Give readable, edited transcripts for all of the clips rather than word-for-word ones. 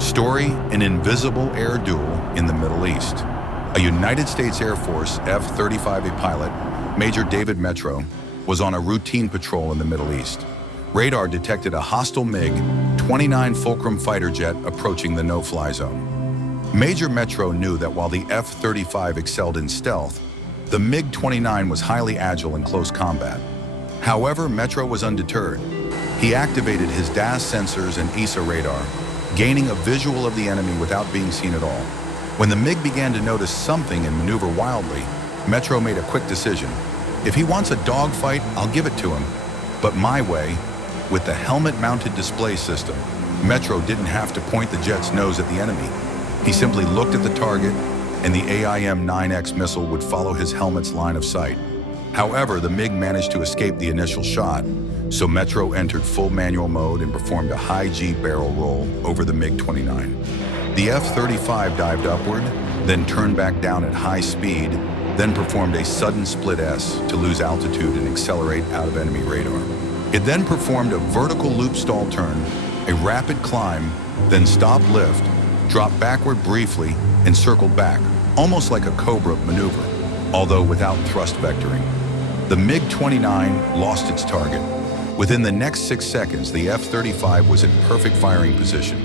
Story: an invisible air duel in the Middle East. A United States Air Force F-35 pilot, Major David Metro, was on a routine patrol in the Middle East. Radar detected a hostile MiG-29 Fulcrum fighter jet approaching the no-fly zone. Major Metro knew that while the F-35 excelled in stealth, the MiG-29 was highly agile in close combat. However, Metro was undeterred. He activated his DAS sensors and AESA radar, gaining a visual of the enemy without being seen at all. When the MiG began to notice something and maneuver wildly, Metro made a quick decision. If he wants a dogfight, I'll give it to him, but my way. With the helmet-mounted display system, Metro didn't have to point the jet's nose at the enemy. He simply looked at the target, and the AIM-9X missile would follow his helmet's line of sight. However, the MiG managed to escape the initial shot, so Metro entered full manual mode and performed a high G barrel roll over the MiG-29. The F-35 dived upward, then turned back down at high speed, then performed a sudden split S to lose altitude and accelerate out of enemy radar. It then performed a vertical loop stall turn, a rapid climb, then stopped lift, dropped backward briefly, and circled back, almost like a Cobra maneuver, although without thrust vectoring. The MiG-29 lost its target. Within the next 6 seconds, the F-35 was in perfect firing position.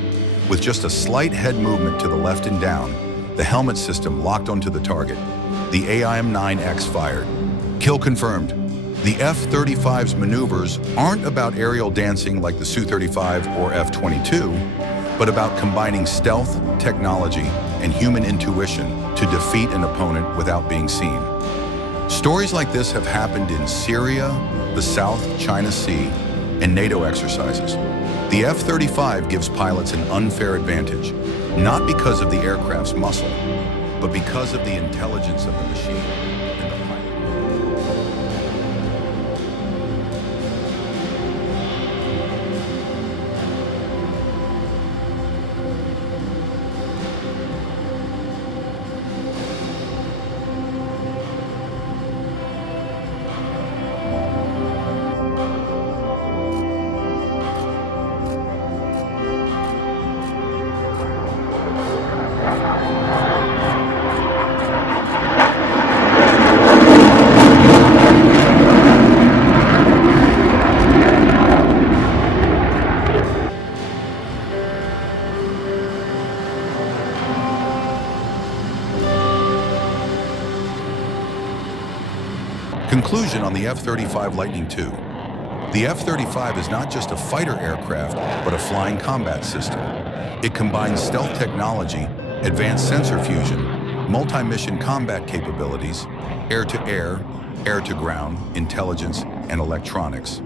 With just a slight head movement to the left and down, the helmet system locked onto the target. The AIM-9X fired. Kill confirmed. The F-35's maneuvers aren't about aerial dancing like the Su-35 or F-22, but about combining stealth, technology, and human intuition to defeat an opponent without being seen. Stories like this have happened in Syria, the South China Sea, and NATO exercises. The F-35 gives pilots an unfair advantage, not because of the aircraft's muscle, but because of the intelligence of the machine and the pilot. Conclusion on the F-35 Lightning II. The F-35 is not just a fighter aircraft, but a flying combat system. It combines stealth technology, advanced sensor fusion, multi-mission combat capabilities, air-to-air, air-to-ground, intelligence, and electronics,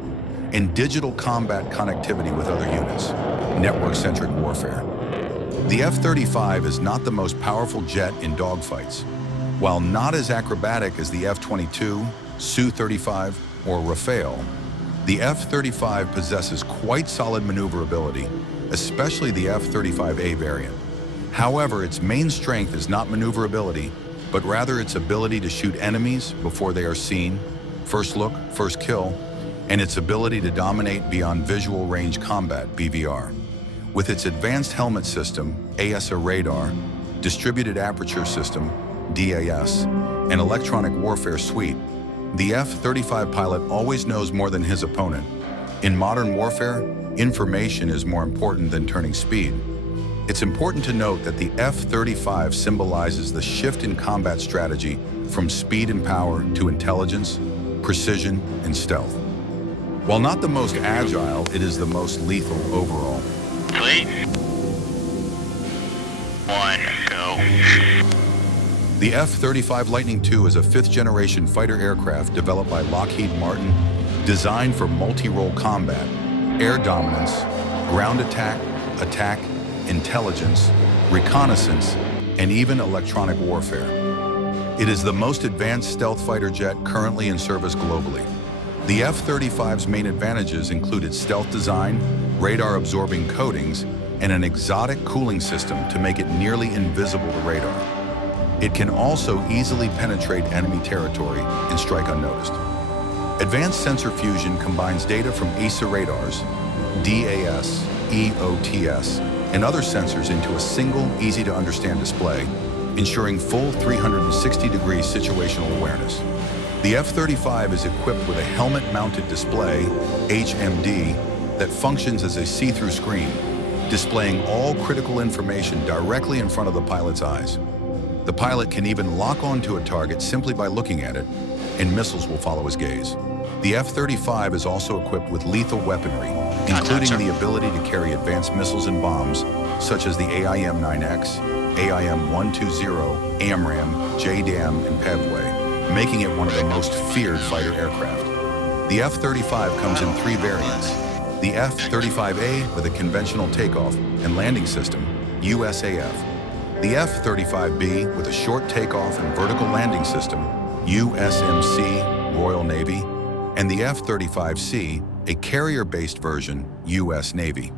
and digital combat connectivity with other units, network-centric warfare. The F-35 is not the most powerful jet in dogfights. While not as acrobatic as the F-22, Su-35, or Rafale, the F-35 possesses quite solid maneuverability, especially the F-35A variant. However, its main strength is not maneuverability, but rather its ability to shoot enemies before they are seen, first look, first kill, and its ability to dominate beyond visual range combat, BVR. With its advanced helmet system, AESA radar, distributed aperture system, DAS, and electronic warfare suite, the F-35 pilot always knows more than his opponent. In modern warfare, information is more important than turning speed. It's important to note that the F-35 symbolizes the shift in combat strategy from speed and power to intelligence, precision, and stealth. While not the most agile, it is the most lethal overall. 3, 1, go. The F-35 Lightning II is a fifth-generation fighter aircraft developed by Lockheed Martin, designed for multi-role combat, air dominance, ground attack, intelligence, reconnaissance, and even electronic warfare. It is the most advanced stealth fighter jet currently in service globally. The F-35's main advantages include its stealth design, radar-absorbing coatings, and an exotic cooling system to make it nearly invisible to radar. It can also easily penetrate enemy territory and strike unnoticed. Advanced sensor fusion combines data from AESA radars, DAS, EOTS, and other sensors into a single, easy-to-understand display, ensuring full 360-degree situational awareness. The F-35 is equipped with a helmet-mounted display, HMD, that functions as a see-through screen, displaying all critical information directly in front of the pilot's eyes. The pilot can even lock onto a target simply by looking at it, and missiles will follow his gaze. The F-35 is also equipped with lethal weaponry, including the ability to carry advanced missiles and bombs, such as the AIM-9X, AIM-120, AMRAAM, JDAM, and PEVWAY, making it one of the most feared fighter aircraft. The F-35 comes in 3 variants. The F-35A with a conventional takeoff and landing system, USAF. The F-35B with a short takeoff and vertical landing system, USMC, Royal Navy, and the F-35C, a carrier-based version, US Navy.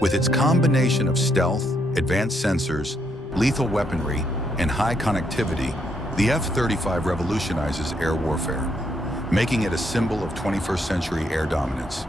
With its combination of stealth, advanced sensors, lethal weaponry, and high connectivity, the F-35 revolutionizes air warfare, making it a symbol of 21st century air dominance.